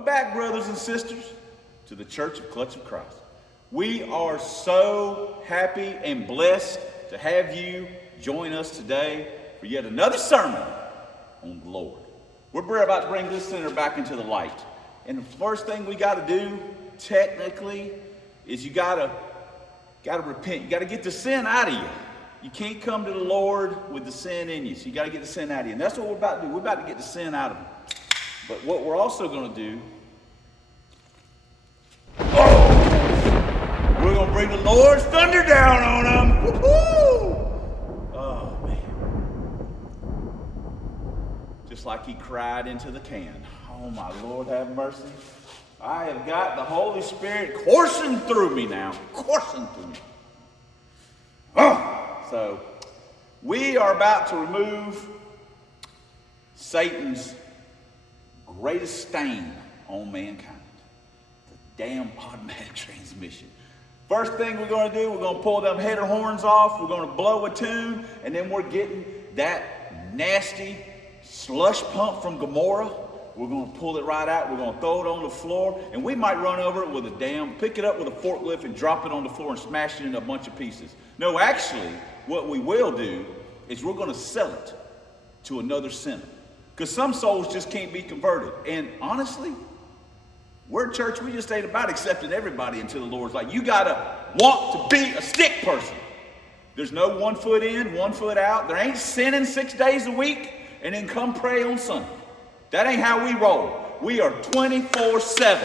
Welcome back, brothers and sisters, to the Church of Clutch of Christ. We are so happy and blessed to have you join us today for yet another sermon on the Lord. We're about to bring this sinner back into the light. And the first thing we got to do, technically, is you got to repent. You got to get the sin out of you. You can't come to the Lord with the sin in you. So you got to get the sin out of you. And that's what we're about to do. We're about to get the sin out of you. But what we're also going to do, we're going to bring the Lord's thunder down on them. Woo-hoo! Oh, man. Just like he cried into the can. Oh, my Lord, have mercy. I have got the Holy Spirit coursing through me now. Coursing through me. So, we are about to remove Satan's greatest stain on mankind, the damn automatic transmission. First thing we're going to do, we're going to pull them header horns off, we're going to blow a tune, and then we're getting that nasty slush pump from Gomorrah. We're going to pull it right out, we're going to throw it on the floor, and we might run over it with pick it up with a forklift and drop it on the floor and smash it into a bunch of pieces. No, actually, what we will do is we're going to sell it to another sinner. Because some souls just can't be converted. And honestly, we're a church, we just ain't about accepting everybody into the Lord's light. You gotta want to be a stick person. There's no 1 foot in, 1 foot out. There ain't sinning 6 days a week and then come pray on Sunday. That ain't how we roll. We are 24/7.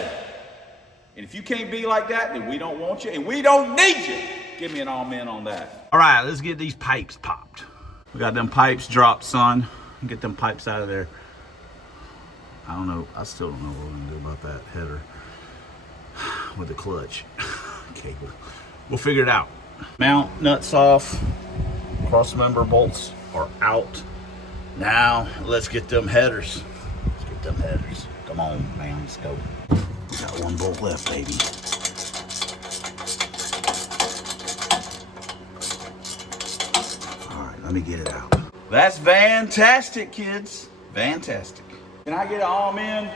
And if you can't be like that, then we don't want you and we don't need you. Give me an amen on that. All right, let's get these pipes popped. We got them pipes dropped, son. Get them pipes out of there. I don't know. I still don't know what we're going to do about that header with the clutch cable. We'll figure it out. Mount nuts off. Cross member bolts are out. Now, let's get them headers. Let's get them headers. Come on, man. Let's go. Got 1 bolt left, baby. All right, let me get it out. That's fantastic, kids. Fantastic. Can I get an amen?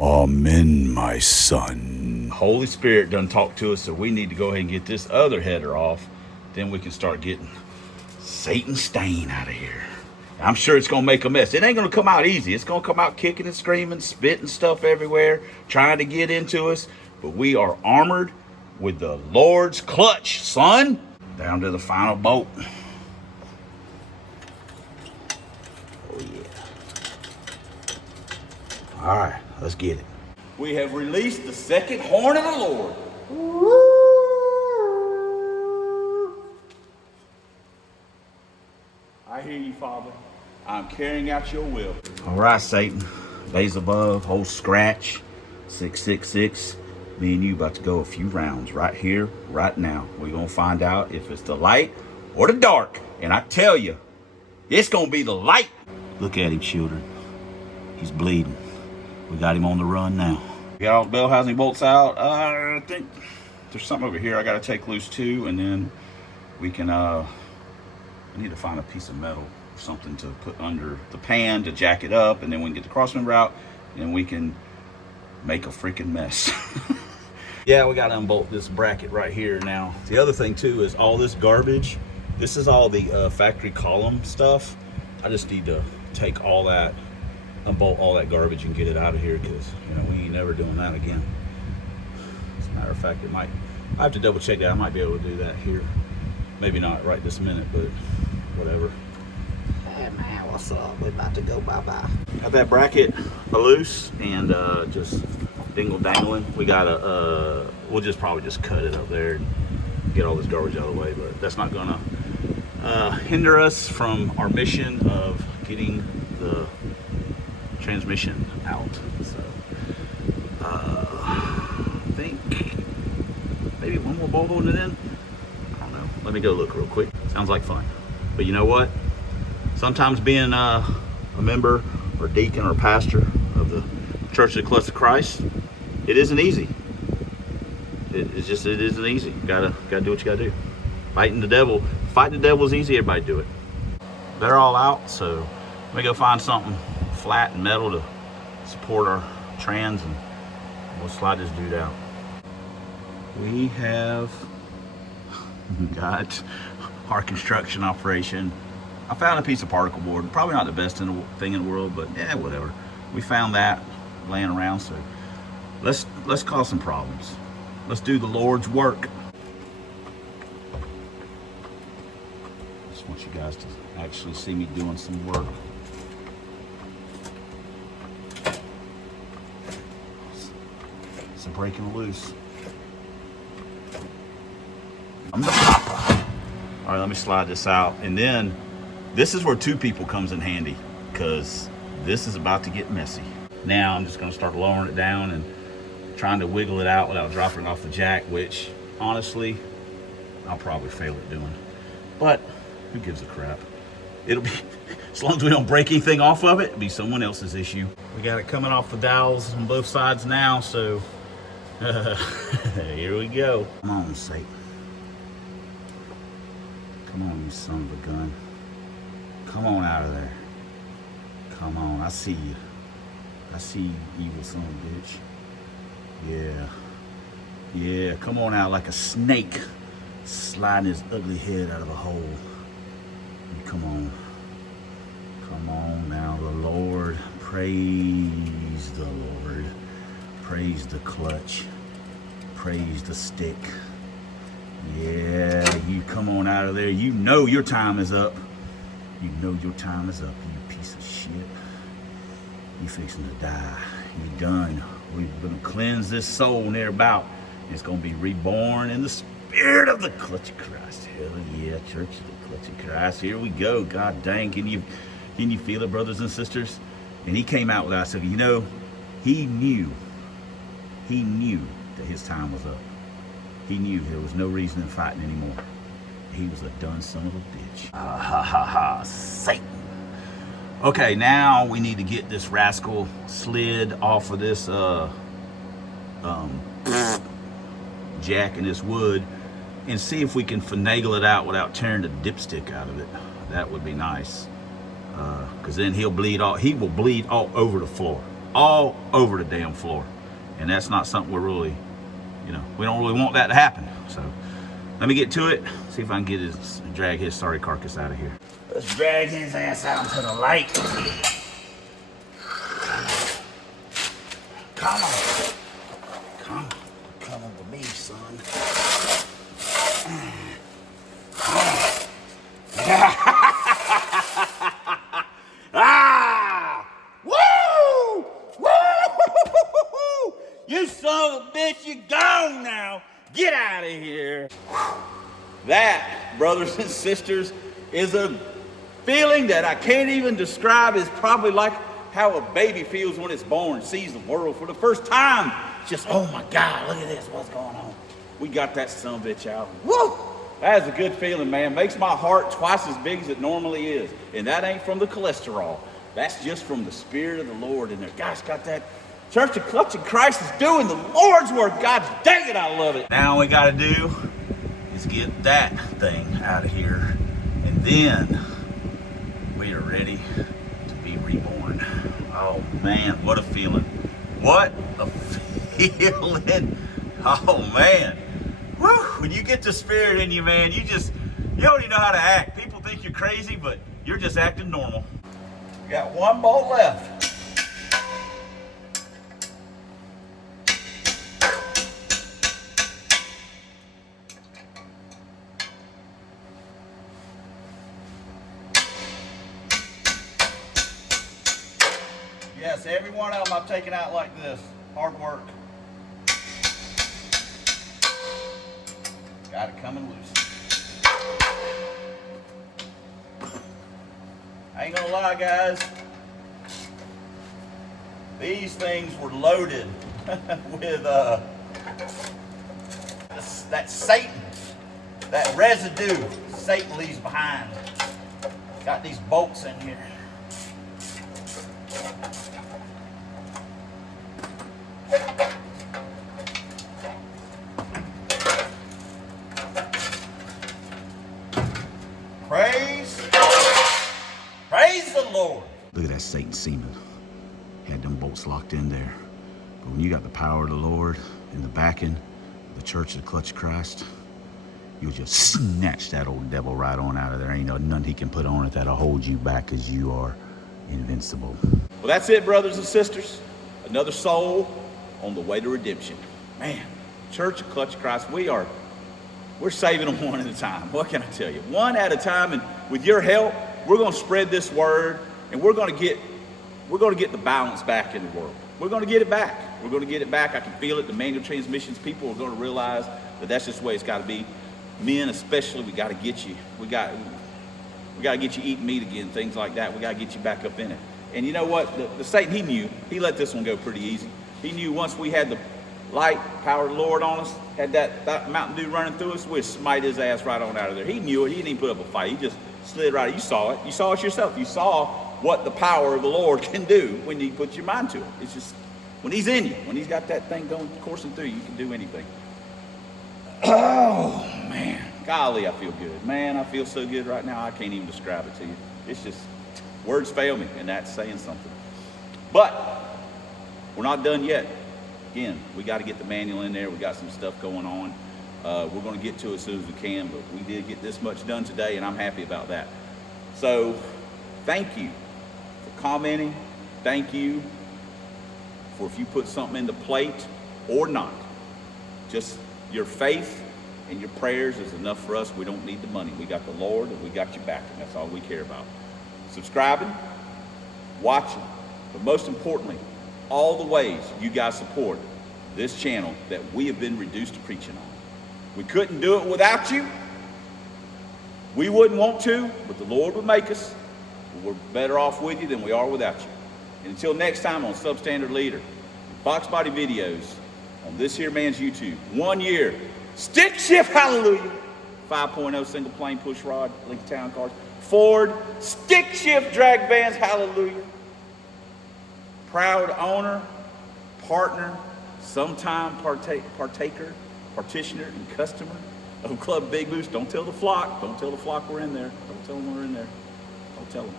Amen, my son. Holy Spirit done talk to us, so we need to go ahead and get this other header off. Then we can start getting Satan's stain out of here. I'm sure it's going to make a mess. It ain't going to come out easy. It's going to come out kicking and screaming, spitting stuff everywhere, trying to get into us. But we are armored with the Lord's clutch, son. Down to the final bolt. Oh, yeah. All right, let's get it. We have released the second horn of the Lord. I hear you, Father. I'm carrying out your will. All right, Satan. Days above, whole scratch, 666. Me and you about to go a few rounds right here, right now. We're going to find out if it's the light or the dark. And I tell you, it's going to be the light. Look at him, children. He's bleeding. We got him on the run now. We got all the bell housing bolts out. I think there's something over here I got to take loose too. And then we can, I need to find a piece of metal or something to put under the pan to jack it up. And then we can get the crossmember out and we can make a freaking mess. Yeah, we got to unbolt this bracket right here now. The other thing too is all this garbage. This is all the factory column stuff. I just need to take all that, unbolt all that garbage and get it out of here because, you know, we ain't never doing that again. As a matter of fact, I have to double check that. I might be able to do that here. Maybe not right this minute, but whatever. Hey man, what's up? We're about to go bye-bye. Got that bracket loose and just dingle-dangling. We gotta, we'll just probably just cut it up there and get all this garbage out of the way, but that's not gonna hinder us from our mission of getting the transmission out. So, I think maybe 1 more bolt holding it in. I don't know. Let me go look real quick. Sounds like fun. But you know what? Sometimes being a member or deacon or pastor of the Church of the Clutch of Christ, it isn't easy. It isn't easy. You gotta do what you gotta do. Fighting the devil is easy. Everybody do it. they're all out, so let me go find something flat and metal to support our trans, and we'll slide this dude out. We have got our construction operation. I found a piece of particle board, probably not the best thing in the world, but yeah, whatever. We found that laying around, so let's cause some problems. Let's do the Lord's work. Just want you guys to actually see me doing some work. Some breaking loose. I'm the papa. All right, let me slide this out, and then this is where two people comes in handy, because this is about to get messy. Now I'm just going to start lowering it down and trying to wiggle it out without dropping it off the jack, which honestly I'll probably fail at doing, but who gives a crap? It'll be, as long as we don't break anything off of it, it'll be someone else's issue. We got it coming off the dowels on both sides now, so here we go. Come on, Satan. Come on, you son of a gun. Come on out of there. Come on, I see you. I see you, evil son of a bitch. Yeah. Yeah, come on out like a snake, sliding his ugly head out of a hole. Come on. Come on now, the Lord. Praise the Lord. Praise the clutch. Praise the stick. Yeah, you come on out of there. You know your time is up. You know your time is up, you piece of shit. You fixing to die. You done. We're gonna cleanse this soul near about. It's gonna be reborn in the spirit of the clutch of Christ. Hell yeah, Church of the Clutch of Christ. Here we go. God dang, can you feel it, brothers and sisters? And he came out with us. You know, he knew that his time was up. He knew there was no reason in fighting anymore. He was a done son of a bitch. Ha ha ha, Satan. Okay, now we need to get this rascal slid off of this jack and this wood and see if we can finagle it out without tearing the dipstick out of it. That would be nice. Because then he will bleed all over the floor. All over the damn floor. And that's not something we're really, we don't really want that to happen. So let me get to it, see if I can drag his sorry carcass out of here. Let's drag his ass out to the light. Come on. Come on with me, son. Ah! Woo! Woo! You son of a bitch, you gone now. Get out of here. That, brothers and sisters, is a feeling that I can't even describe. It's probably like how a baby feels when it's born, sees the world for the first time. Just, oh my God, look at this, what's going on? We got that son of a bitch out. Woo! That is a good feeling, man. Makes my heart twice as big as it normally is. And that ain't from the cholesterol. That's just from the Spirit of the Lord in there. Gosh, got that. Church of Clutch of Christ is doing the Lord's work. God dang it, I love it. Now all we got to do is get that thing out of here. And then we are ready to be reborn. Oh, man, what a feeling. What a feeling. Oh, man. Woo, when you get the Spirit in you, man, you don't even know how to act. People think you're crazy, but you're just acting normal. We got one bolt left. Yes, every one of them I've taken out like this. Hard work. Got it coming loose. I ain't gonna lie, guys. These things were loaded with that Satan, that residue Satan leaves behind. Got these bolts in here. Praise Lord. Look at that Satan seaman. Had them bolts locked in there. But when you got the power of the Lord and the backing of the Church of the Clutch of Christ, you'll just snatch that old devil right on out of there. Ain't nothing he can put on it that'll hold you back, because you are invincible. Well, that's it, brothers and sisters. Another soul on the way to redemption. Man, Church of Clutch of Christ, we're saving them one at a time. What can I tell you? One at a time, and with your help, we're going to spread this word, and we're going to get the balance back in the world. We're going to get it back. We're going to get it back. I can feel it. The manual transmissions people are going to realize that that's just the way it's got to be. Men especially, we got to get you. We got to get you eating meat again, things like that. We got to get you back up in it. And you know what? The Satan, he knew. He let this one go pretty easy. He knew once we had the light, power of the Lord on us, had that Mountain Dew running through us, we'd smite his ass right on out of there. He knew it. He didn't even put up a fight. He just slid right. You saw it. You saw it yourself. You saw what the power of the Lord can do when you put your mind to it. It's just, when he's in you, when he's got that thing going, coursing through you can do anything. Oh, man. Golly, I feel good. Man, I feel so good right now, I can't even describe it to you. It's just, words fail me, and that's saying something. But we're not done yet. Again, we got to get the manual in there. We got some stuff going on. We're going to get to it as soon as we can, but we did get this much done today, and I'm happy about that. So, thank you for commenting. Thank you for if you put something in the plate or not. Just your faith and your prayers is enough for us. We don't need the money. We got the Lord, and we got you back, and that's all we care about. Subscribing, watching, but most importantly, all the ways you guys support this channel that we have been reduced to preaching on. We couldn't do it without you. We wouldn't want to, but the Lord would make us. We're better off with you than we are without you. And until next time on Substandard Leader, Box Body Videos, on this here man's YouTube, 1 year, stick shift, hallelujah, 5.0 single plane push rod, Lincoln Town cars, Ford, stick shift DragVans, hallelujah. Proud owner, partner, sometime partaker, partitioner, and customer of Club Big Moose. Don't tell the flock. Don't tell the flock we're in there. Don't tell them we're in there. Don't tell them.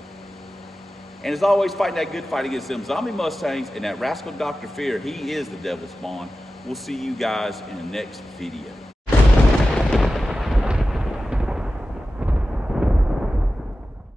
And as always, fighting that good fight against them zombie Mustangs and that rascal Dr. Fear. He is the devil's spawn. We'll see you guys in the next video.